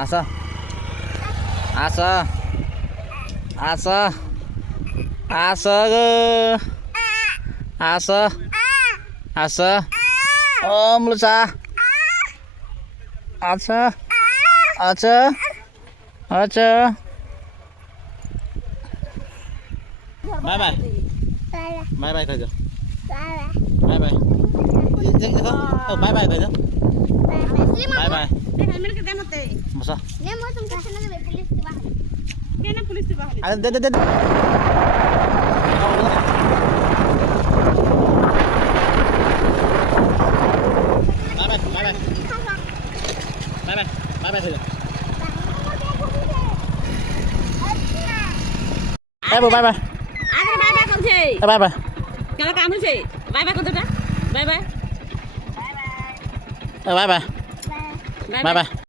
असं असं असं असं ग असं असं मुलचा असं असं असं बाय बाय बाय बाय कर बाय बाय बाय बाय कर बाय बाय बसा दे दे दे bye bye bye bye bye kalau kamu sih bye bye kau bye bye bye bye bye bye